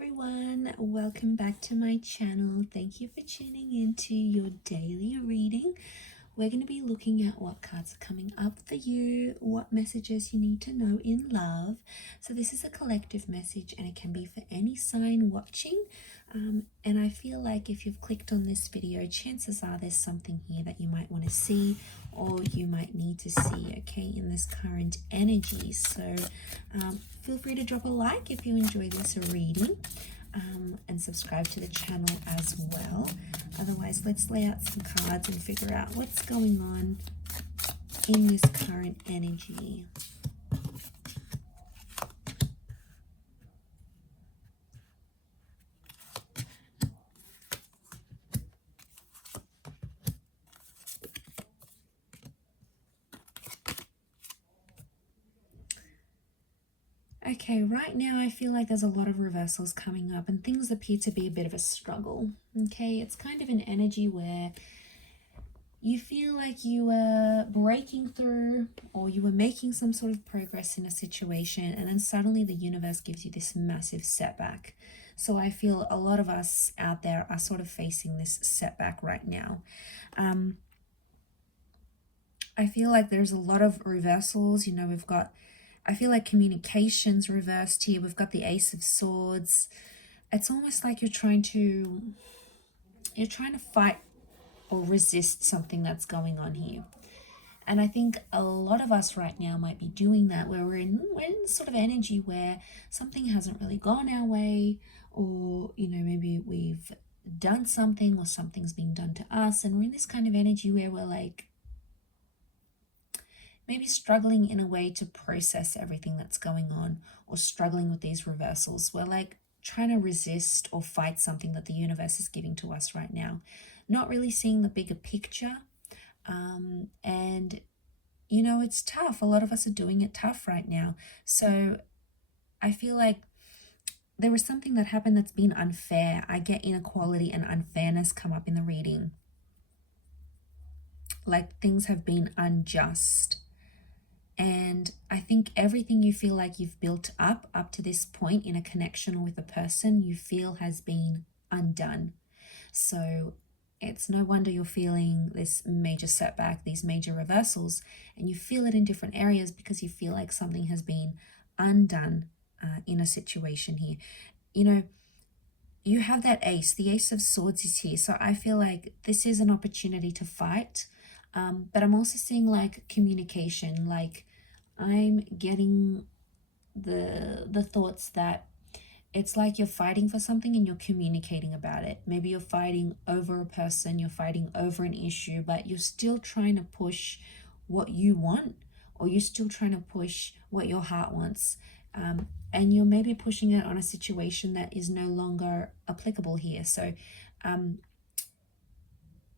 everyone, welcome back to my channel. Thank you for tuning into your daily reading. We're going to be looking at what cards are coming up for you, what messages you need to know in love. So this is a collective message and it can be for any sign watching. And I feel like if you've clicked on this video, chances are there's something here that you might want to see or you might need to see, okay, in this current energy. So feel free to drop a like if you enjoy this reading. And subscribe to the channel as well. Otherwise, let's lay out some cards and figure out what's going on in this current energy. Okay, right now I feel like there's a lot of reversals coming up and things appear to be a bit of a struggle. Okay, it's kind of an energy where you feel like you were breaking through or you were making some sort of progress in a situation, and then suddenly the universe gives you this massive setback. So I feel a lot of us out there are sort of facing this setback right now. I feel like there's a lot of reversals. You know, we've got, I feel like communication's reversed here. We've got the Ace of Swords. It's almost like you're trying to fight or resist something that's going on here. And I think a lot of us right now might be doing that, where we're in sort of energy where something hasn't really gone our way, or, you know, maybe we've done something or something's being done to us, and we're in this kind of energy where we're like maybe struggling in a way to process everything that's going on, or struggling with these reversals. We're like trying to resist or fight something that the universe is giving to us right now, not really seeing the bigger picture. And you know, it's tough. A lot of us are doing it tough right now. So I feel like there was something that happened that's been unfair. I get inequality and unfairness come up in the reading. Like things have been unjust. And I think everything you feel like you've built up to this point in a connection with a person, you feel has been undone. So it's no wonder you're feeling this major setback, these major reversals, and you feel it in different areas because you feel like something has been undone in a situation here. You know, you have that ace, the Ace of Swords is here. So I feel like this is an opportunity to fight. But I'm also seeing like communication, like I'm getting the thoughts that it's like you're fighting for something and you're communicating about it. Maybe you're fighting over a person, you're fighting over an issue, but you're still trying to push what you want, or you're still trying to push what your heart wants. And you're maybe pushing it on a situation that is no longer applicable here. So,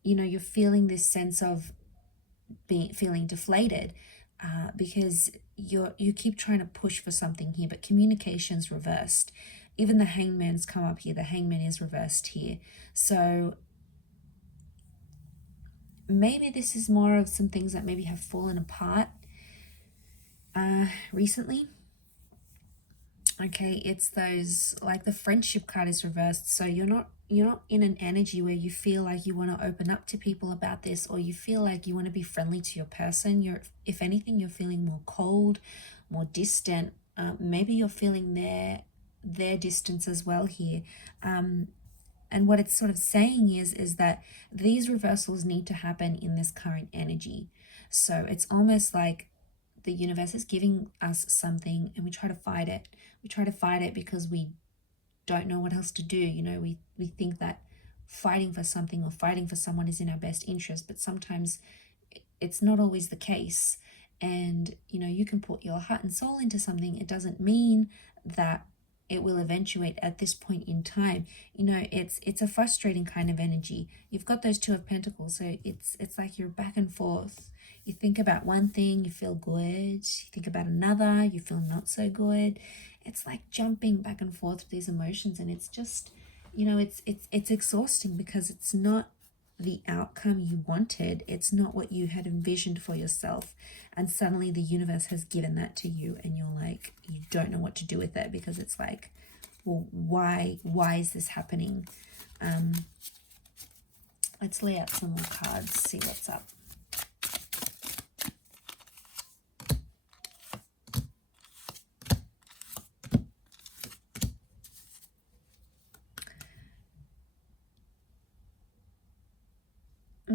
you know, you're feeling this sense of feeling deflated because you keep trying to push for something here, but communication's reversed. Even the Hangman's come up here. The Hangman is reversed here. So maybe this is more of some things that maybe have fallen apart recently. Okay, it's those, like the Friendship card is reversed. So you're not in an energy where you feel like you want to open up to people about this, or you feel like you want to be friendly to your person. If anything, you're feeling more cold, more distant. Maybe you're feeling their distance as well here. And what it's sort of saying is that these reversals need to happen in this current energy. So it's almost like the universe is giving us something and we try to fight it. We try to fight it because we don't know what else to do. You know, we think that fighting for something or fighting for someone is in our best interest, but sometimes it's not always the case. And, you know, you can put your heart and soul into something. It doesn't mean that it will eventuate at this point in time. You know, it's a frustrating kind of energy. You've got those Two of Pentacles, so it's like you're back and forth. You think about one thing, you feel good. You think about another, you feel not so good. It's like jumping back and forth with these emotions, and it's just, you know, it's exhausting because it's not the outcome you wanted. It's not what you had envisioned for yourself, and suddenly the universe has given that to you, and you're like, you don't know what to do with it because it's like, Well, why is this happening? Let's lay out some more cards, see what's up.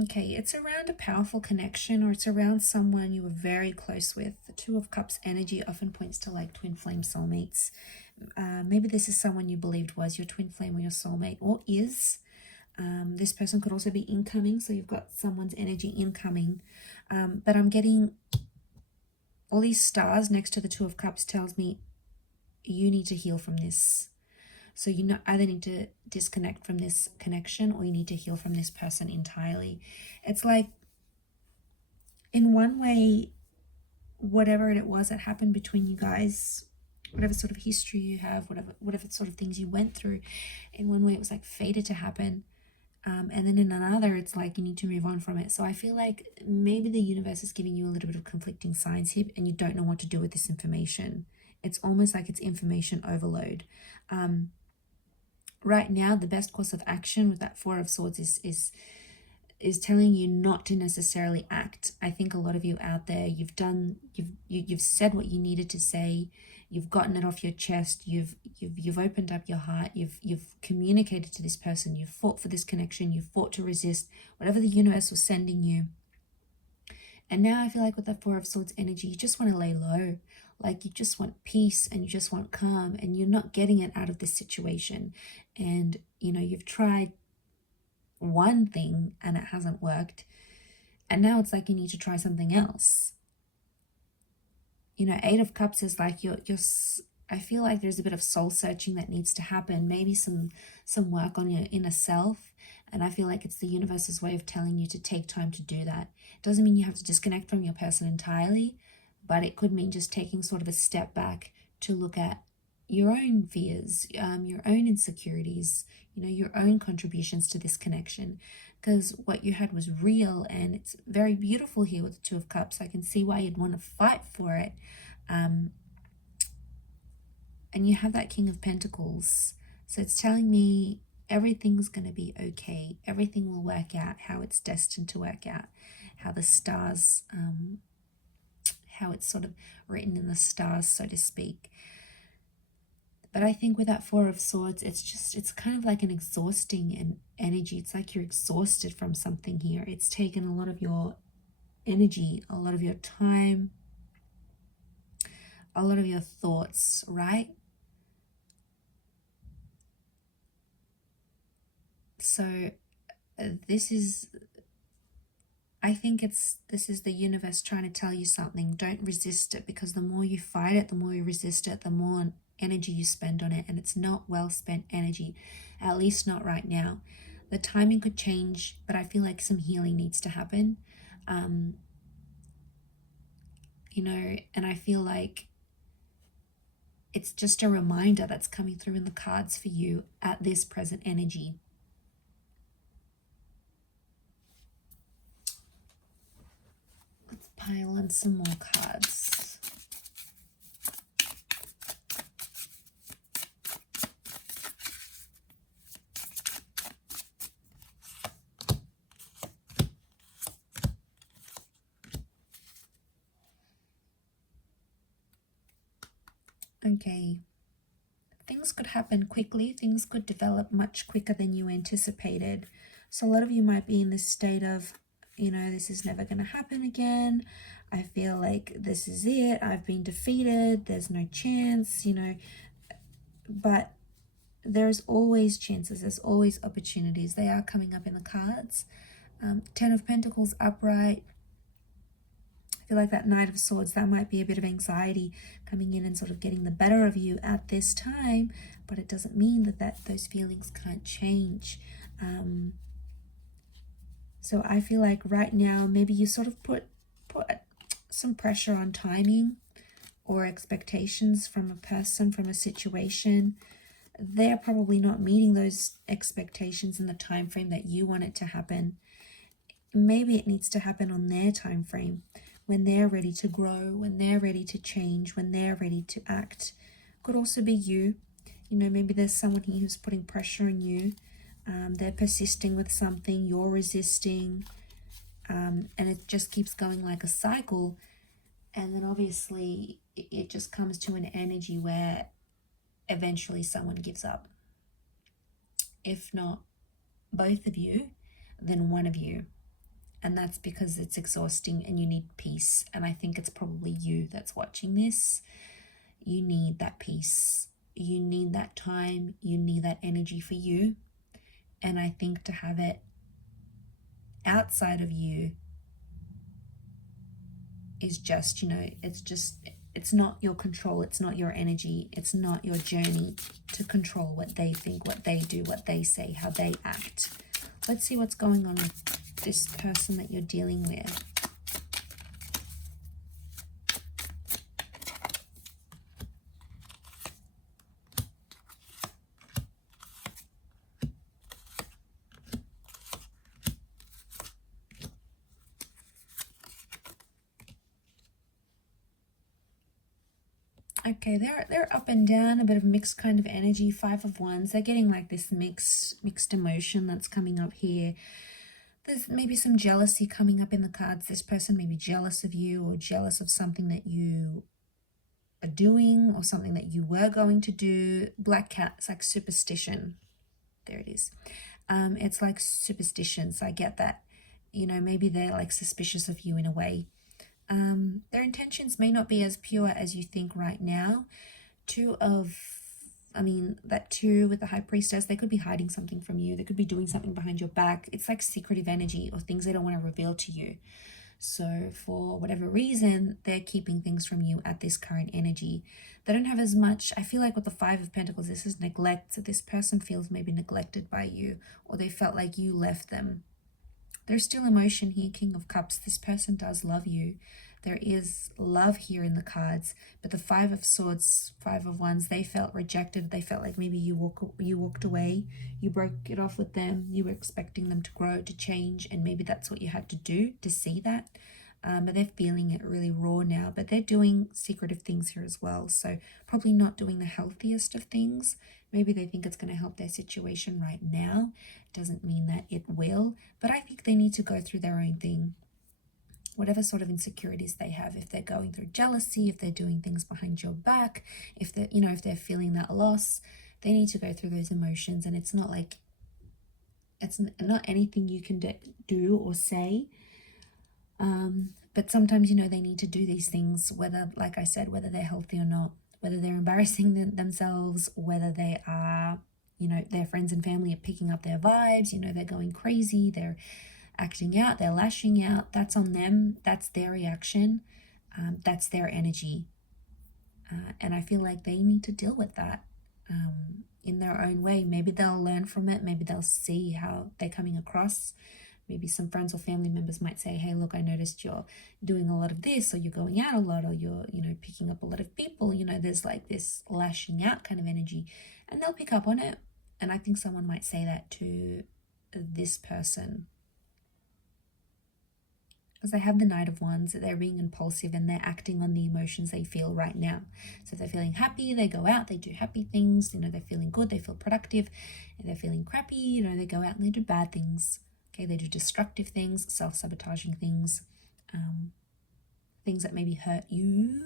Okay, it's around a powerful connection, or it's around someone you were very close with. The Two of Cups energy often points to like twin flame soulmates. Maybe this is someone you believed was your twin flame or your soulmate, or is. This person could also be incoming, so you've got someone's energy incoming. But I'm getting all these stars next to the Two of Cups tells me you need to heal from this. So you either need to disconnect from this connection, or you need to heal from this person entirely. It's like, in one way, whatever it was that happened between you guys, whatever sort of history you have, whatever sort of things you went through, in one way it was like fated to happen. And then in another, it's like you need to move on from it. So I feel like maybe the universe is giving you a little bit of conflicting signs here, and you don't know what to do with this information. It's almost like it's information overload. Right now, the best course of action with that Four of Swords is telling you not to necessarily act. I think a lot of you out there, you've said what you needed to say. You've gotten it off your chest. You've opened up your heart. You've communicated to this person. You've fought for this connection. You've fought to resist whatever the universe was sending you. And now I feel like with that Four of Swords energy, you just want to lay low. Like you just want peace and you just want calm, and you're not getting it out of this situation. And, you know, you've tried one thing and it hasn't worked. And now it's like you need to try something else. You know, Eight of Cups is like I feel like there's a bit of soul searching that needs to happen. Maybe some work on your inner self. And I feel like it's the universe's way of telling you to take time to do that. It doesn't mean you have to disconnect from your person entirely, but it could mean just taking sort of a step back to look at your own fears, your own insecurities, you know, your own contributions to this connection. Because what you had was real, and it's very beautiful here with the Two of Cups. I can see why you'd want to fight for it. And you have that King of Pentacles. So it's telling me everything's going to be okay. Everything will work out how it's destined to work out, how the stars, how it's sort of written in the stars, so to speak. But I think with that Four of Swords, it's kind of like an exhausting energy. It's like you're exhausted from something here. It's taken a lot of your energy, a lot of your time, a lot of your thoughts, right? So this is, I think this is the universe trying to tell you something. Don't resist it, because the more you fight it, the more you resist it, the more energy you spend on it, and it's not well spent energy, at least not right now. The timing could change, but I feel like some healing needs to happen. You know, and I feel like it's just a reminder that's coming through in the cards for you at this present energy. Let's pile in some more cards. Okay, things could happen quickly. Things could develop much quicker than you anticipated. So a lot of you might be in this state of, you know, this is never going to happen again. I feel like this is it. I've been defeated. There's no chance, you know. But there's always chances. There's always opportunities. They are coming up in the cards. Ten of Pentacles upright. I feel like that Knight of Swords, that might be a bit of anxiety coming in and sort of getting the better of you at this time, but it doesn't mean that those feelings can't change. So I feel like right now, maybe you sort of put some pressure on timing or expectations from a person, from a situation. They're probably not meeting those expectations in the time frame that you want it to happen. Maybe it needs to happen on their time frame, when they're ready to grow, when they're ready to change, when they're ready to act. Could also be you. You know, maybe there's someone here who's putting pressure on you. They're persisting with something, you're resisting, and it just keeps going like a cycle. And then obviously it just comes to an energy where eventually someone gives up. If not both of you, then one of you. And that's because it's exhausting and you need peace. And I think it's probably you that's watching this. You need that peace. You need that time. You need that energy for you. And I think to have it outside of you is just, you know, it's not your control. It's not your energy. It's not your journey to control what they think, what they do, what they say, how they act. Let's see what's going on with this person that you're dealing with. Okay, they're up and down, a bit of mixed kind of energy. 5 of Wands. They're getting like this mixed emotion that's coming up here. There's maybe some jealousy coming up in the cards. This person may be jealous of you or jealous of something that you are doing or something that you were going to do. Black cat, it's like superstition. There it is. It's like superstition, so I get that. You know, maybe they're like suspicious of you in a way. Their intentions may not be as pure as you think right now. That 2 with the High Priestess, they could be hiding something from you. They could be doing something behind your back. It's like secretive energy or things they don't want to reveal to you. So for whatever reason, they're keeping things from you at this current energy. They don't have as much, I feel like with the 5 of Pentacles, this is neglect. So this person feels maybe neglected by you, or they felt like you left them. There's still emotion here, King of Cups. This person does love you. There is love here in the cards, but the 5 of Swords, 5 of Wands, they felt rejected. They felt like maybe you walked away. You broke it off with them. You were expecting them to grow, to change, and maybe that's what you had to do to see that. But they're feeling it really raw now, but they're doing secretive things here as well. So probably not doing the healthiest of things. Maybe they think it's going to help their situation right now. Doesn't mean that it will, but I think they need to go through their own thing. Whatever sort of insecurities they have, if they're going through jealousy, if they're doing things behind your back, if they're, you know, if they're feeling that loss, they need to go through those emotions. And it's not like, it's not anything you can do or say. But sometimes, you know, they need to do these things, whether, like I said, whether they're healthy or not, whether they're embarrassing themselves, whether they are, you know, their friends and family are picking up their vibes, you know, they're going crazy, they're acting out, they're lashing out. That's on them. That's their reaction. That's their energy. And I feel like they need to deal with that in their own way. Maybe they'll learn from it. Maybe they'll see how they're coming across. Maybe some friends or family members might say, hey, look, I noticed you're doing a lot of this, or you're going out a lot, or you're, you know, picking up a lot of people. You know, there's like this lashing out kind of energy, and they'll pick up on it. And I think someone might say that to this person, because they have the Knight of Wands. They're being impulsive and they're acting on the emotions they feel right now. So if they're feeling happy, they go out, they do happy things, you know, they're feeling good, they feel productive. If they're feeling crappy, you know, they go out and they do bad things. Okay, they do destructive things, self-sabotaging things, things that maybe hurt you,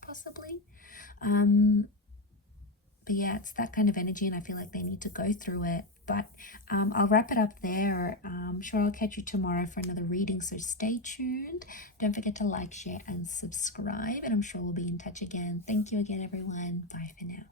possibly. But yeah, it's that kind of energy, and I feel like they need to go through it. But I'll wrap it up there. I'm sure I'll catch you tomorrow for another reading, so stay tuned. Don't forget to like, share, and subscribe, and I'm sure we'll be in touch again. Thank you again, everyone. Bye for now.